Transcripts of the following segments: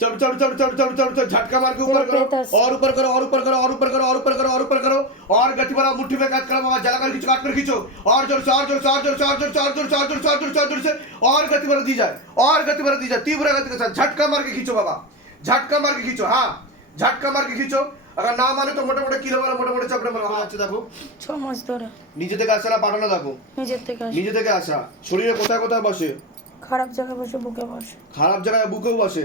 चढ़ चढ़ चढ़ चढ़ चढ़ चढ़ चढ़ चढ़ झटका मार के ऊपर करो और ऊपर करो और ऊपर करो और ऊपर करो और ऊपर करो और ऊपर करो और गति बढ़ाओ मुट्ठी में काट करो बाबा जला कर खींचो काट कर खींचो और जोर से और जोर से और जोर से और जोर से और जोर से और जोर से और जोर से और जोर से और गति बढ़ा दी जाए और गति बढ़ा दी जाए तीव्र गति के साथ झटका मार के खींचो बाबा झटका मार के खींचो हाँ झटका मार के खींचो अगर ना माने तो मोटे मोटे किलो वाला मोटे मोटे चपड़े मारा হচ্ছে দেখো ছ মাস ধরে নিজে থেকে আসা না পাঠানো দেখো নিজের থেকে আসে নিজে থেকে আসা শরীরে কোথায় কোথায় বসে খারাপ জায়গায় বসে বুকে বসে খারাপ জায়গায় বুকেও বসে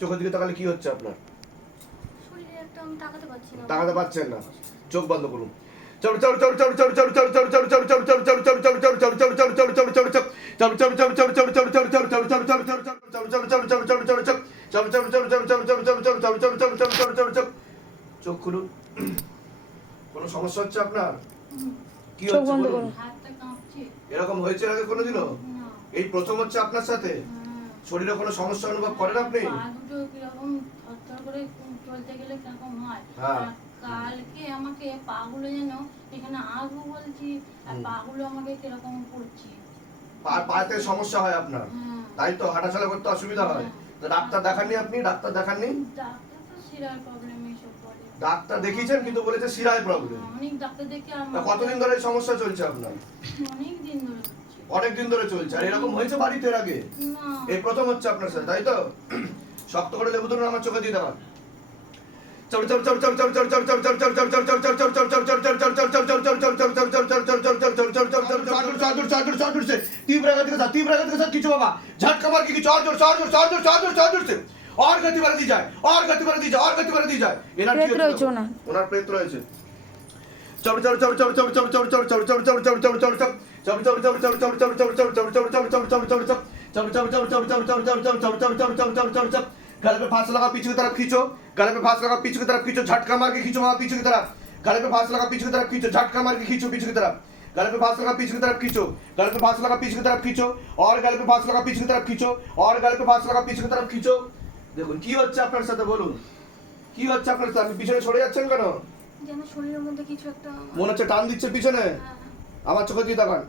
চোখের দিকে তাকালে কি হচ্ছে আপনার? শরীরে একটা আমি তাকাতে পারছি না। তাকাতে পাচ্ছেন না? চোখ বন্ধ করুন। চোখ খুলুন। কোনো সমস্যা হচ্ছে আপনার? কি হচ্ছে বলুন? এরকম হয়েছে আগে কোনোদিনও? এই প্রথম হচ্ছে আপনার সাথে। শরীরে কোনো সমস্যা অনুভব করেন আপনি? হয়? হ্যাঁ। কালকে আমাকে পাগুলো যেন এখানে আসব বলছি আর হুম। পাগুলো আমাকে কীরকম করছে? পাতে সমস্যা হয় আপনার? তাই তো হাঁটাচলা করতে অসুবিধা হয়। তো ডাক্তার দেখাননি আপনি? ডাক্তার দেখাননি? ডাক্তার তো শিরার প্রবলেম ডাক্তার দেখিয়েছেন কিন্তু বলেছে শিরায় প্রবলেম অনেক ডাক্তার দেখে আমার কতদিন ধরে সমস্যা চলছে আপনার অনেক দিন ধরে অনেক দিন ধরে চলছে আর এরকম হয়েছে বাড়িতে এর আগে এই প্রথম হচ্ছে আপনার সাথে তাই তো শক্ত করে লেবু ধরুন আমার চোখে দিয়ে দেওয়া কিছু বাবা ঝটকা মার কিছু और गति बढ़ा दी जाए और गति बढ़ा दी जाए और गति बढ़ा दी जाए এনার কি প্রেত হচ্ছে রয়েছে ওনার। ওনার প্রেত রয়েছে চল চল চল চল চল চল চল চল চল চল চল চল চল চল চল চল চল চল চল চল চল চল চল চল চল চল চল চল चल गले पे फांस लगा पीछे की तरफ खींचो गले पे फांस लगा पीछे की तरफ खींचो झटका मार के खींचो वहां पीछे की तरफ गले पे फांस लगा पीछे की तरफ खींचो झटका मार के खींचो पीछे की तरफ गले पे फांस लगा पीछे की तरफ खींचो गले पे फांस लगा पीछे की तरफ खींचो और गले पे फांस लगा पीछे की तरफ खींचो और गले पे फांस लगा पीछे की तरफ खींचो দেখুন কি হচ্ছে আপনার সাথে বলুন কি হচ্ছে আপনার সাথে আপনি পিছনে সরে যাচ্ছেন কেন যেন শরীরের মধ্যে কিছু একটা মনে হচ্ছে টান দিচ্ছে পিছনে হ্যাঁ, আমার চোখে দিয়ে তাকান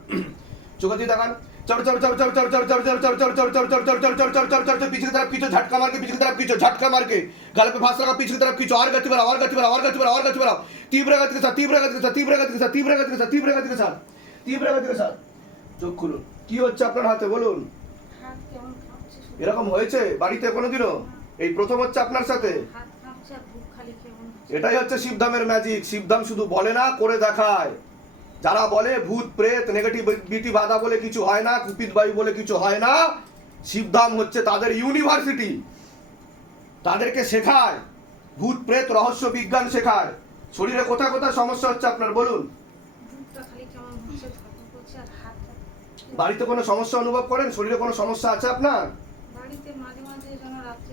চোখে দিয়ে তাকান चढ़ चढ़ चढ़ चढ़ चढ़ चढ़ चढ़ चढ़ चढ़ चढ़ चढ़ चढ़ चढ़ चढ़ चढ़ चढ़ चढ़ चढ़ चढ़ पीछे की तरफ खींचो झटका मार के पीछे की तरफ खींचो झटका मार के गले पे फांस लगा पीछे की तरफ खींचो और गति बढ़ाओ और गति बढ़ाओ और गति बढ़ाओ और गति बढ़ाओ तीव्र गति के साथ तीव्र गति के साथ तीव्र गति के साथ तीव्र गति के साथ तीव्र गति के साथ तीव्र गति के साथ চোখ খুলুন কি হচ্ছে আপনার হাতে বলুন হাত কেমন কাঁপছে শুধু। এরকম হয়েছে বাড়িতে কোনোদিনও এই প্রথম হচ্ছে আপনার সাথে। এটাই হচ্ছে শিবধামের ম্যাজিক শিবধাম শুধু বলে না করে দেখায়। যারা বলে ভূত প্রেত নেগেটিভিটি বাধা বলে কিছু হয় না কুপিত বায়ু বলে কিছু হয় না শিবধাম হচ্ছে তাদের ইউনিভার্সিটি তাদেরকে শেখায়। ভূত প্রেত রহস্য বিজ্ঞান শেখায়। শরীরে কোথায় কোথায় সমস্যা হচ্ছে আপনার বলুন? বাড়িতে কোনো সমস্যা অনুভব করেন? শরীরে কোনো সমস্যা আছে আপনার?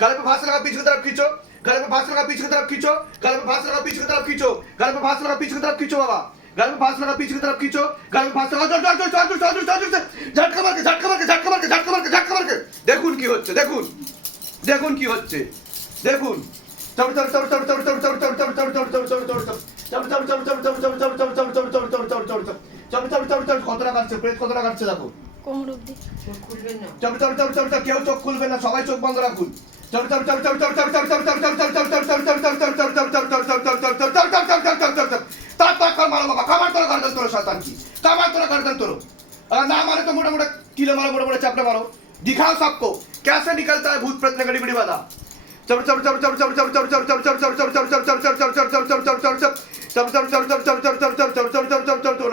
गले पे फासला का पीछे की तरफ खींचो गले पे फासला का पीछे की तरफ खींचो गले पे फासला का पीछे की तरफ खींचो गले पे फासला का पीछे की तरफ खींचो बाबा गले पे फासला का पीछे की तरफ खींचो गले पे फासला लगा जोर जोर जोर जोर जोर जोर जोर झटका मार के झटका मार के झटका मार के झटका मार के झटका मार के देखुन की होच्छे देखुन देखुन की होच्छे देखुन चल चल चल चल चल चल चल चल चल चल चल चल चल चल হচ্ছে দেখুন দেখুন কি হচ্ছে দেখুন chop chop chop chop chop chop chop chop chop chop chop chop chop chop কতটা কাটছে প্লেট কতটা কাটছে দেখো কোমর অব্দি চোখ খুলবেন না চপ চপ চপ চপ কেউ চোখ খুলবেন না সবাই চোখ বন্ধ রাখুন ना मारे तो मोटा मोटा कीला मारो मोटा मोटा चापड़ा मारो दिखाओ सबको कैसे निकलता है भूत प्रेत नगड़ी बिड़ी वाला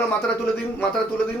মাথাটা তুলে দিন মাথাটা তুলে দিন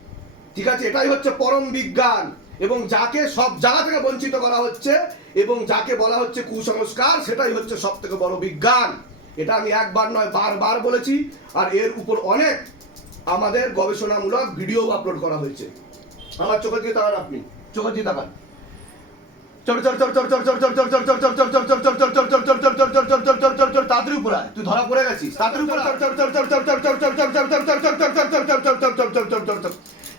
ঠিক আছে এটাই হচ্ছে পরম বিজ্ঞান এবং যাকে সব জায়গা থেকে বঞ্চিত করা হচ্ছে এবং যাকে বলা হচ্ছে কুসংস্কার সেটাই হচ্ছে সব থেকে বড় বিজ্ঞান এটা আমি একবার নয় বারবার বলেছি আর এর উপর অনেক আমাদের গবেষণামূলক ভিডিও আপলোড করা হয়েছে আমার চোখে দিয়ে তাকান আপনি চোখে দিয়ে তাকান তাড়াতাড়ি উপরে তুই ধরা পড়ে গেছিস তাড়াতাড়ি উপরে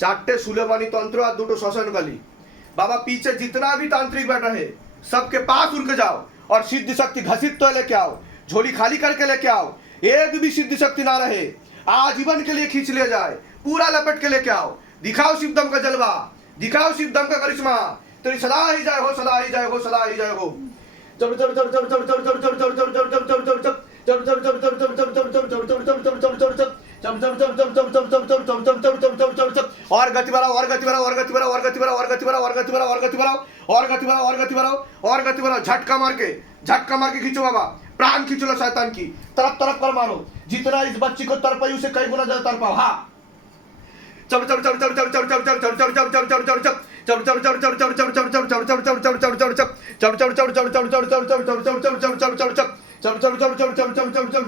চারটে তন্ত্র আছে দুটো আছে চারটে দুটো रहे आजीवन के लिए खींच ले जाए पूरा लपेट के लेके आओ दिखाओ शिवदम का जलवा दिखाओ शिवदम का करिश्मा तेरी सदा ही जाए हो सदा ही जाए हो सदा ही जाए हो चम चम चम चम चम चम चम चम चम चम चम चम चम चम चम और गति बढ़ाओ और गति बढ़ाओ और गति बढ़ाओ और गति बढ़ाओ और गति बढ़ाओ और गति बढ़ाओ और गति बढ़ाओ और गति बढ़ाओ और गति बढ़ाओ और गति बढ़ाओ झटका मार के झटका मार के खींचो बाबा प्राण खींचो लो शैतान की तरफ़ तरफ़ कर मारो जितना इस बच्ची को तरपाई उसे कई गुना ज़्यादा तरपाओ हाँ चम चम चम चम चम चम चम चम चम चम चम चम चम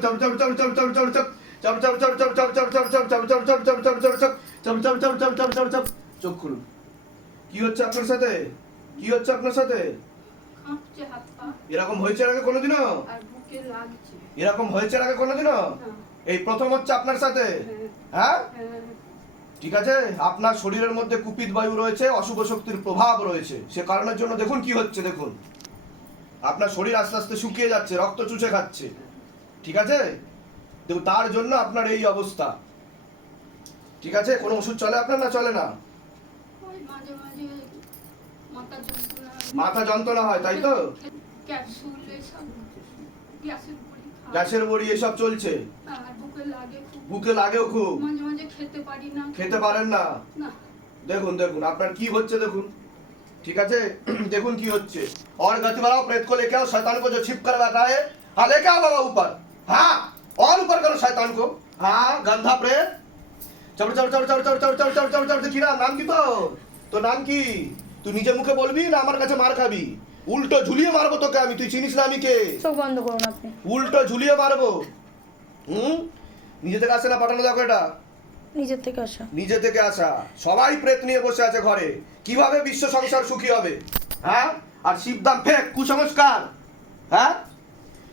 चम चम चल चम चम चम চোখ খুলুন কি হচ্ছে আপনার সাথে কি হচ্ছে আপনার সাথে এরকম হয়েছে আগে কোনোদিনও এরকম হয়েছে আগে কোনোদিনও এই প্রথম হচ্ছে আপনার সাথে হ্যাঁ হ্যাঁ হ্যাঁ ঠিক আছে আপনার শরীরের মধ্যে কুপিত বায়ু রয়েছে অশুভ শক্তির প্রভাব রয়েছে সে কারণের জন্য দেখুন কি হচ্ছে দেখুন আপনার শরীর আস্তে আস্তে শুকিয়ে যাচ্ছে রক্ত চুষে খাচ্ছে ঠিক আছে দেখুন তার জন্য আপনার এই অবস্থা ঠিক আছে কোনো ওষুধ চলে আপনার না চলে না ওই মাঝে মাঝে মাথা যন্ত্রণা মাথা যন্ত্রণা হয় তাই তো ক্যাপসুল এসব গ্যাসের বড়ি খাই। গ্যাসের বড়ি এসব চলছে আর বুকে লাগে খুব বুকে লাগেও খুব মাঝে মাঝে খেতে পারি না খেতে পারেন না না দেখুন দেখুন আপনার কি হচ্ছে দেখুন ठीक है देखून की होच्छे और गति बढ़ाओ प्रेत को लेके आओ शैतान को जो छिप कर बैठा है हाँ लेके आओ बाबा ऊपर हाँ और ऊपर करो शैतान को हाँ गंधा प्रेत চড় চড় চড় চড় চড় চড় চড় চড় চড় চড় কিরা নাম কি তো তোর নাম কি? তুই নিজে মুখে বলবি না আমার কাছে মার খাবি? উল্টো ঝুলিয়ে মারবো তোকে আমি তুই চিনিস না আমি কে? চোখ বন্ধ করুন আপনি। উল্টো ঝুলিয়ে মারবো। হুম? নিজে থেকে আসে না পাঠানো দেখো এটা। নিজের থেকে আসা। নিজে থেকে আসা। সবাই প্রেত নিয়ে বসে আছে ঘরে। কীভাবে বিশ্ব সংসার সুখী হবে? হ্যাঁ? আর শিবদাম ফেক কুসংস্কার। হ্যাঁ?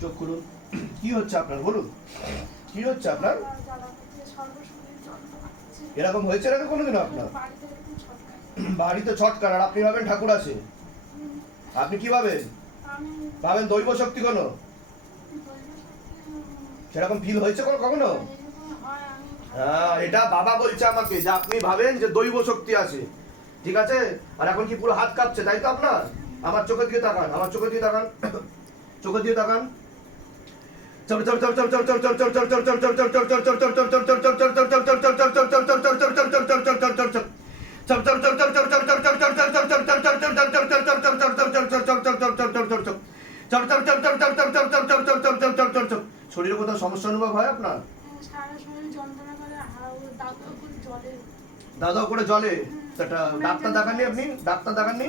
চোখ খুলুন কি হচ্ছে আপনার বলুন কি হচ্ছে আপনার এরকম হয়েছে নাকি কোনোদিন আপনার বাড়িতে ছটকার আর আপনি ভাবেন ঠাকুর আছে আপনি কি ভাবেন ভাবেন দৈব শক্তি কোনো সেরকম ফিল হয়েছে কোনো কখনো হ্যাঁ এটা বাবা বলছে আমাকে যে আপনি ভাবেন যে দৈব শক্তি আছে ঠিক আছে আর এখন কি পুরো হাত কাঁপছে তাই তো আপনার আমার চোখের দিকে তাকান আমার চোখের দিকে তাকান চোখের দিকে তাকান শরীরের কোথাও সমস্যা অনুভব হয় আপনার দাদা করে জলে ডাক্তার দেখাননি আপনি ডাক্তার দেখাননি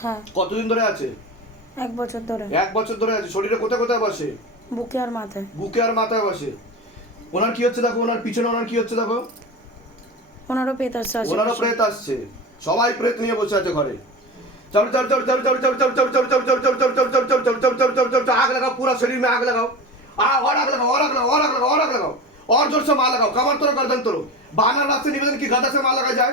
হ্যাঁ কতদিন ধরে আছে এক বছর ধরে এক বছর ধরে আছে শরীরে কোথায় কোথায় বসে বুকে আর মাথায় বুকে আর মাথায় বসে ওনার কি হচ্ছে দেখো ওনার পিছনে ওনার কি হচ্ছে দেখো ওনারও পেট আসছে ওনারও আশেপাশে। প্রেত আসছে সবাই প্রেত নিয়ে বসে আছে ঘরে চল চল চল চল চল চল চল চল চল চল চল চল চল চল চল চল चल चल चल चल चल आग लगाओ पूरा शरीर में आग लगाओ आ और आग लगाओ और आग लगाओ और आग लगाओ और आग लगाओ और जोर से मार लगाओ कमर तोड़ो गर्दन तोड़ो बानर रात से निवेदन की गदा से मार लगा जाए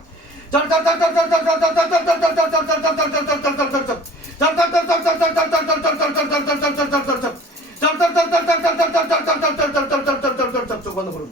চল চল চল চল চল চল চল চল চল চল চল চল চল চল চল চল চল চল চল বন্ধ করুন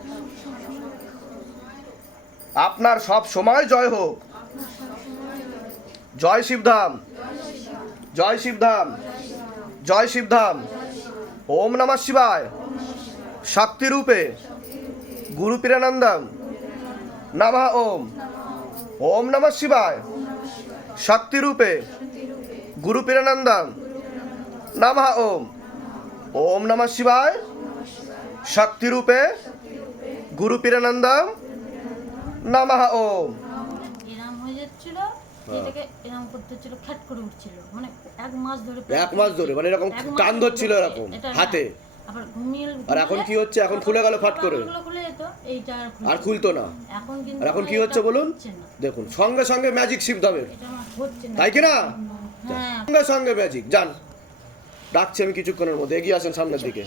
আপনার সব সময় জয় হোক। জয় শিবধাম। জয় শিবধাম। জয় শিবধাম। ওম নমঃ শিবায়। শক্তিরূপে গুরু পীরানন্দম। নমঃ ওম। ওম নমঃ শিবায়। শক্তি রূপে গুরু পীরানন্দম। নমঃ ওম। ওম নমঃ শিবায়। শক্তি রূপে গুরু পীরানন্দম। নমঃ ওম এরাম হয়ে যাচ্ছিল এটাকে এরাম করতে হচ্ছিল খ্যাট করে উঠছিল। মানে এক মাস ধরে এক মাস ধরে, মানে এরকম টান ধরছিল এরকম, হ্যাঁ। হাতে। আবার ঘুমিয়ে আর এখন কি হচ্ছে? এখন খুলে গেল ফাট করে। খুলে যেত এইটা আর খুলতো না। এখন কিন্তু আর এখন কি হচ্ছে বলুন? দেখুন সঙ্গে সঙ্গে ম্যাজিক শিবধামের তাই কি না? হ্যাঁ। সঙ্গে সঙ্গে ম্যাজিক যান। ডাকছি আমি কিছুক্ষণের মধ্যে এগিয়ে আসেন সামনের দিকে।